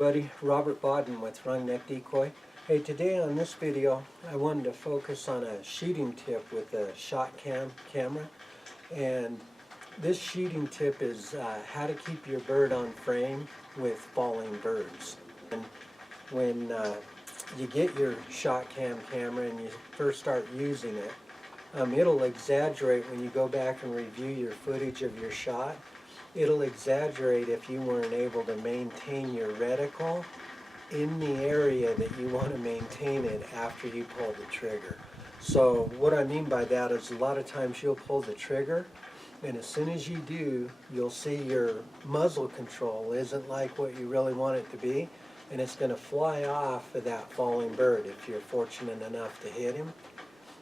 everybody, Robert Bodden with WrungNeck Decoy. Hey, today on this video I wanted to focus on a shooting tip with a ShotKam camera, and this shooting tip is how to keep your bird on frame with falling birds. And when you get your ShotKam camera and you first start using it, it'll exaggerate when you go back and review your footage of your shot. It'll exaggerate if you weren't able to maintain your reticle in the area that you want to maintain it after you pull the trigger. So what I mean by that is a lot of times you'll pull the trigger, and as soon as you do, you'll see your muzzle control isn't like what you really want it to be, and it's going to fly off of that falling bird if you're fortunate enough to hit him.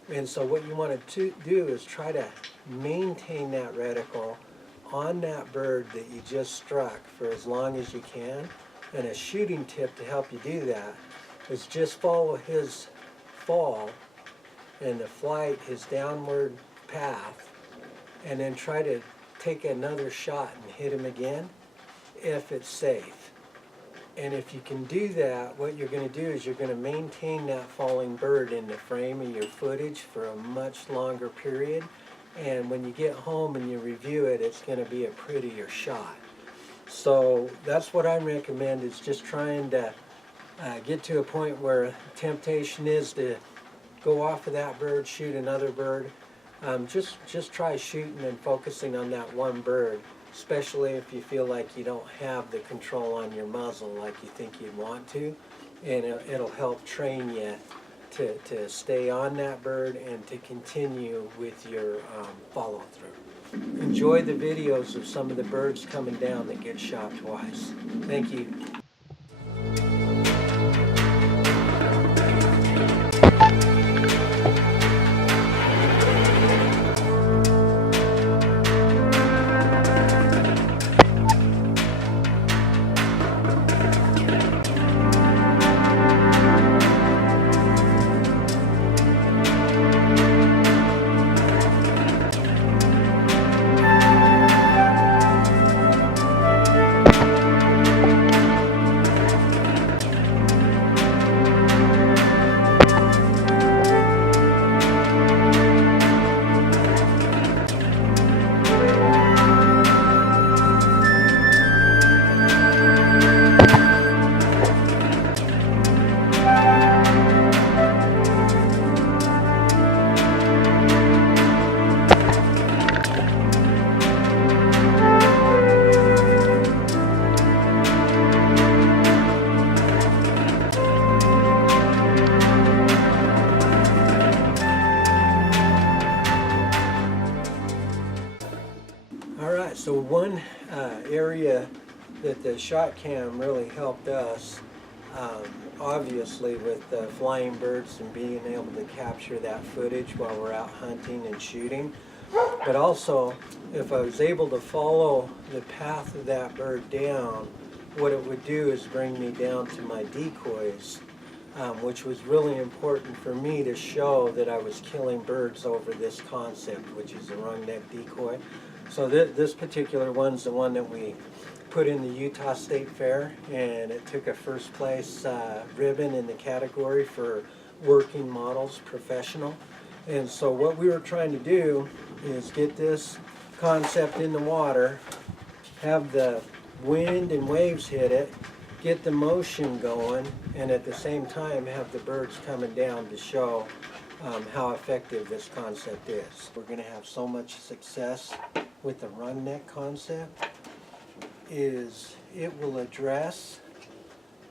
And so what you want to do is try to maintain that reticle on that bird that you just struck for as long as you can. And a shooting tip to help you do that is just follow his fall and the flight, his downward path, and then try to take another shot and hit him again if it's safe. And if you can do that, what you're going to do is you're going to maintain that falling bird in the frame of your footage for a much longer period. And when you get home and you review it, it's going to be a prettier shot. So that's what I recommend, is just trying to get to a point where temptation is to go off of that bird, shoot another bird. Just try shooting and focusing on that one bird, especially if you feel like you don't have the control on your muzzle like you think you'd want to. And it'll help train you to stay on that bird and to continue with your follow-through. Enjoy the videos of some of the birds coming down that get shot twice. Thank you. So one area that the ShotKam really helped us, obviously with flying birds and being able to capture that footage while we're out hunting and shooting, but also if I was able to follow the path of that bird down, what it would do is bring me down to my decoys, which was really important for me to show that I was killing birds over this concept, which is a WrungNeck Decoy. So this particular one's the one that we put in the Utah State Fair, and it took a first place ribbon in the category for working models, professional. And so what we were trying to do is get this concept in the water, have the wind and waves hit it, get the motion going, and at the same time have the birds coming down to show how effective this concept is. We're going to have so much success with the WrungNeck concept is it will address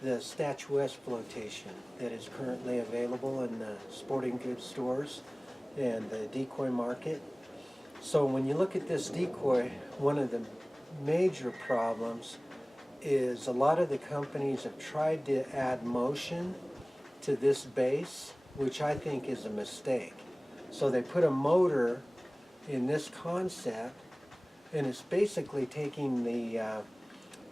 the statuesque flotation that is currently available in the sporting goods stores and the decoy market. So when you look at this decoy, one of the major problems is a lot of the companies have tried to add motion to this base, which I think is a mistake. So they put a motor in this concept, and it's basically taking the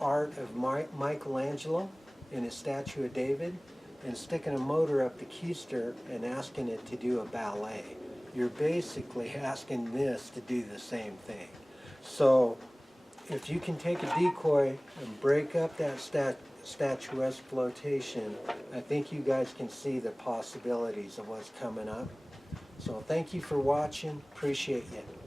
art of Michelangelo in his statue of David and sticking a motor up the keister and asking it to do a ballet. You're basically asking this to do the same thing. So if you can take a decoy and break up that statuesque flotation, I think you guys can see the possibilities of what's coming up. So thank you for watching. Appreciate you.